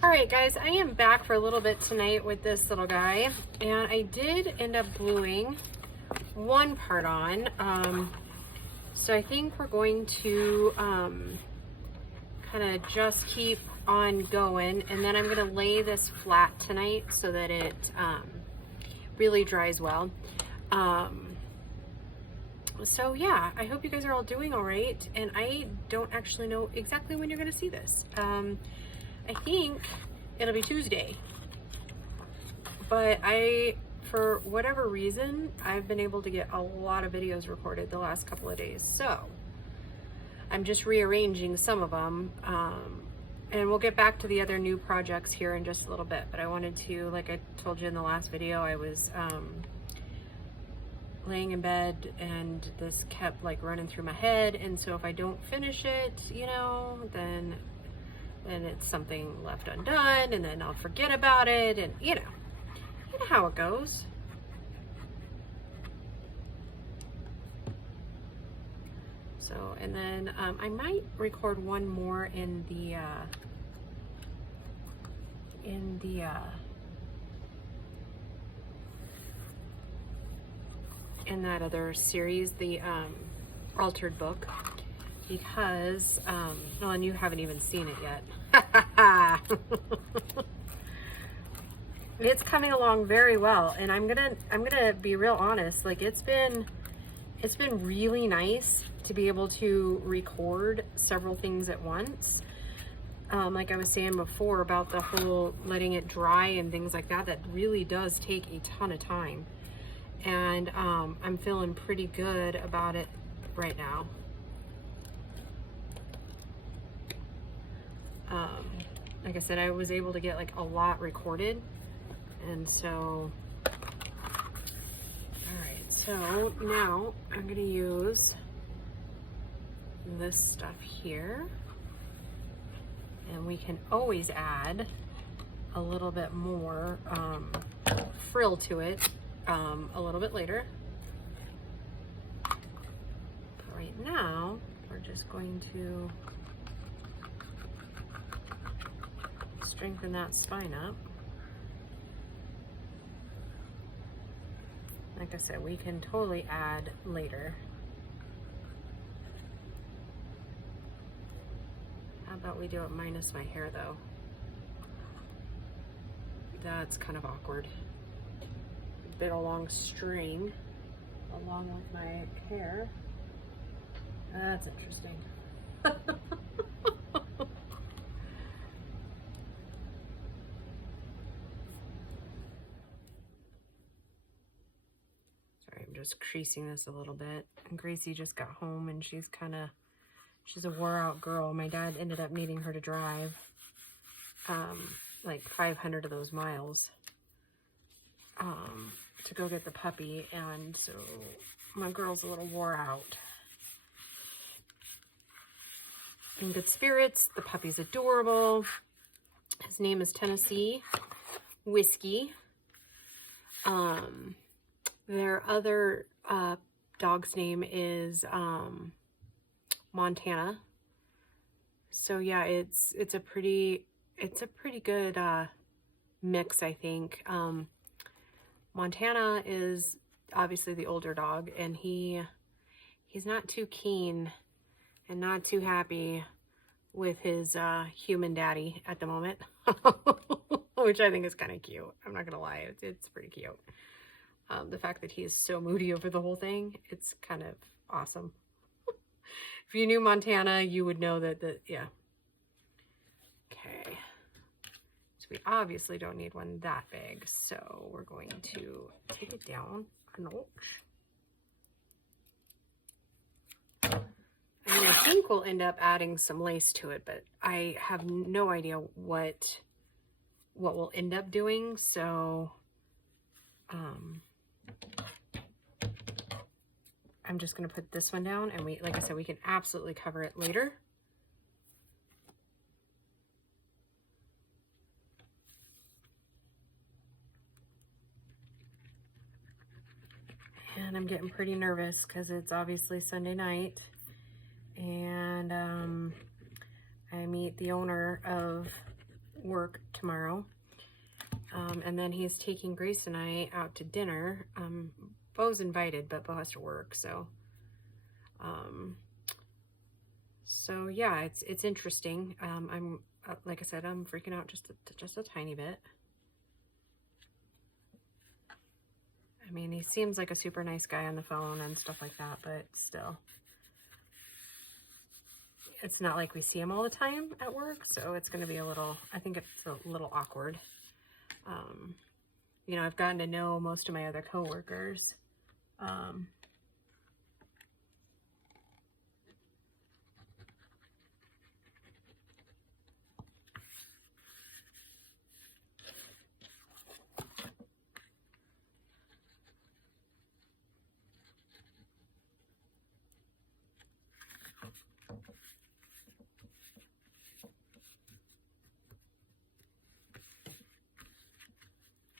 All right, guys, I am back for a little bit tonight with this little guy, and I did end up gluing one part on. So I think we're going to kind of just keep on going, and then I'm going to lay this flat tonight so that it really dries well. So yeah, I hope you guys are all doing all right, and I don't actually know exactly when you're going to see this. I think it'll be Tuesday, but for whatever reason, I've been able to get a lot of videos recorded the last couple of days, so I'm just rearranging some of them, and we'll get back to the other new projects here in just a little bit. But I wanted to, like I told you in the last video, I was laying in bed and this kept like running through my head, and so if I don't finish it, you know, then it's something left undone, and then I'll forget about it, and you know how it goes. So, and then I might record one more in that other series, the altered book, because well, and you haven't even seen it yet. It's coming along very well, and I'm gonna be real honest, like it's been really nice to be able to record several things at once. Like I was saying before about the whole letting it dry and things like that, that really does take a ton of time, and I'm feeling pretty good about it right now. Like I said, I was able to get like a lot recorded, and so alright, so now I'm gonna use this stuff here, and we can always add a little bit more frill to it a little bit later. But right now we're just going to strengthen that spine up. Like I said, we can totally add later. How about we do it minus my hair though? That's kind of awkward. A bit of long string along with my hair. That's interesting. Just creasing this a little bit. And Gracie just got home, and she's a wore out girl. My dad ended up needing her to drive like 500 of those miles to go get the puppy, and so my girl's a little wore out. In good spirits. The puppy's adorable. His name is Tennessee Whiskey. Their other dog's name is Montana. So yeah, it's a pretty good mix, I think. Montana is obviously the older dog, and he's not too keen and not too happy with his human daddy at the moment, which I think is kind of cute. I'm not gonna lie, it's pretty cute. The fact that he is so moody over the whole thing, it's kind of awesome. If you knew Montana, you would know that, yeah. Okay. So we obviously don't need one that big, so we're going to take it down a notch. And I think we'll end up adding some lace to it, but I have no idea what we'll end up doing, so I'm just going to put this one down, and like I said, we can absolutely cover it later. And I'm getting pretty nervous because it's obviously Sunday night, and I meet the owner of work tomorrow. And then he's taking Grace and I out to dinner. Bo's invited, but Bo has to work, so yeah, it's interesting. I'm like I said, I'm freaking out just a tiny bit. I mean, he seems like a super nice guy on the phone and stuff like that, but still, it's not like we see him all the time at work, so it's going to be a little, I think it's a little awkward. You know, I've gotten to know most of my other coworkers.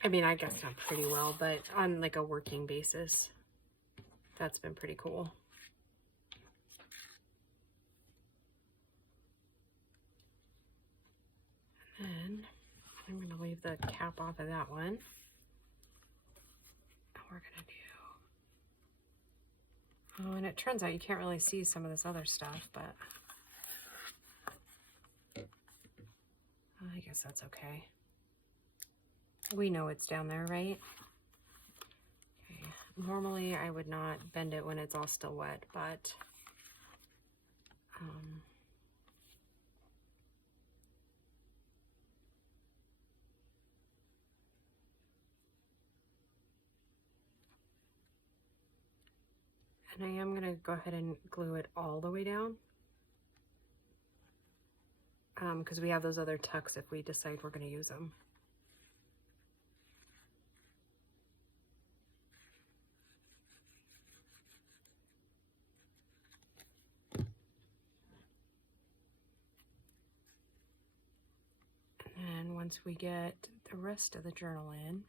I mean, I guess not pretty well, but on like a working basis, that's been pretty cool. And I'm going to leave the cap off of that one. And we're going to do, oh, and it turns out you can't really see some of this other stuff, but I guess that's okay. We know it's down there, right? Okay. Normally I would not bend it when it's all still wet, but and I am going to go ahead and glue it all the way down, because we have those other tucks if we decide we're going to use them. And once we get the rest of the journal in,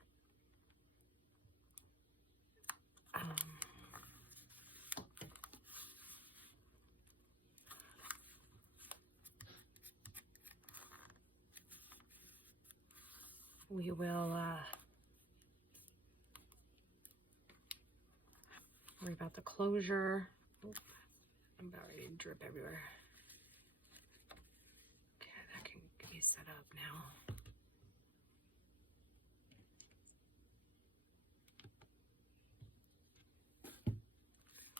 we will worry about the closure. Oh, I'm about ready to drip everywhere. Okay, that can be set up now.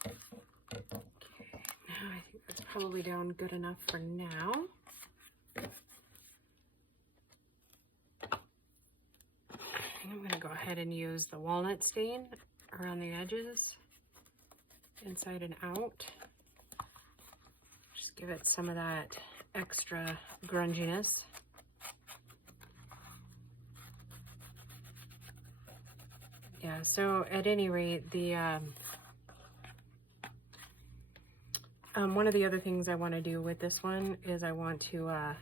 Okay, now I think that's probably down good enough for now. I'm going to go ahead and use the walnut stain around the edges, inside and out. Just give it some of that extra grunginess. Yeah, so at any rate, the one of the other things I want to do with this one is I want to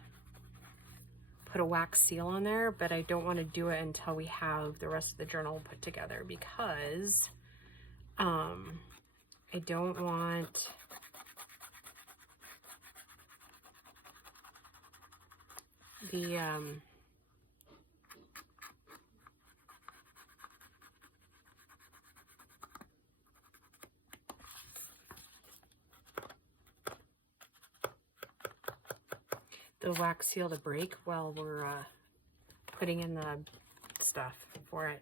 put a wax seal on there, but I don't want to do it until we have the rest of the journal put together, because I don't want the wax seal to break while we're putting in the stuff for it.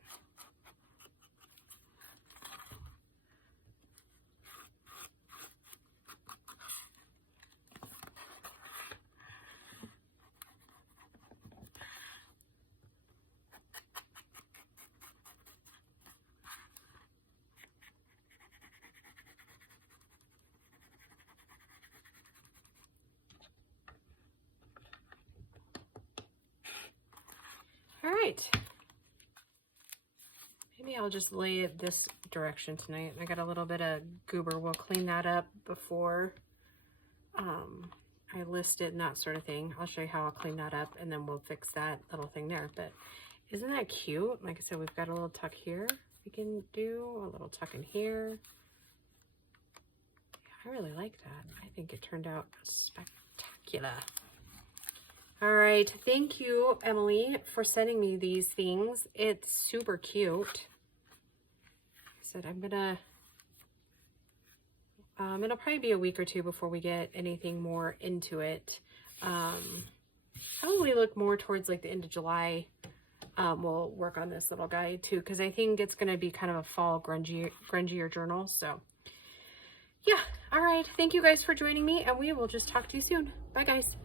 All right, maybe I'll just lay it this direction tonight. I got a little bit of goober. We'll clean that up before I list it and that sort of thing. I'll show you how I'll clean that up, and then we'll fix that little thing there. But isn't that cute? Like I said, we've got a little tuck here we can do, a little tuck in here. Yeah, I really like that. I think it turned out spectacular. All right. Thank you, Emily, for sending me these things. It's super cute. I said it'll probably be a week or two before we get anything more into it. Probably look more towards like the end of July. We'll work on this little guy too, because I think it's going to be kind of a fall grungier journal. So yeah. All right. Thank you guys for joining me, and we will just talk to you soon. Bye, guys.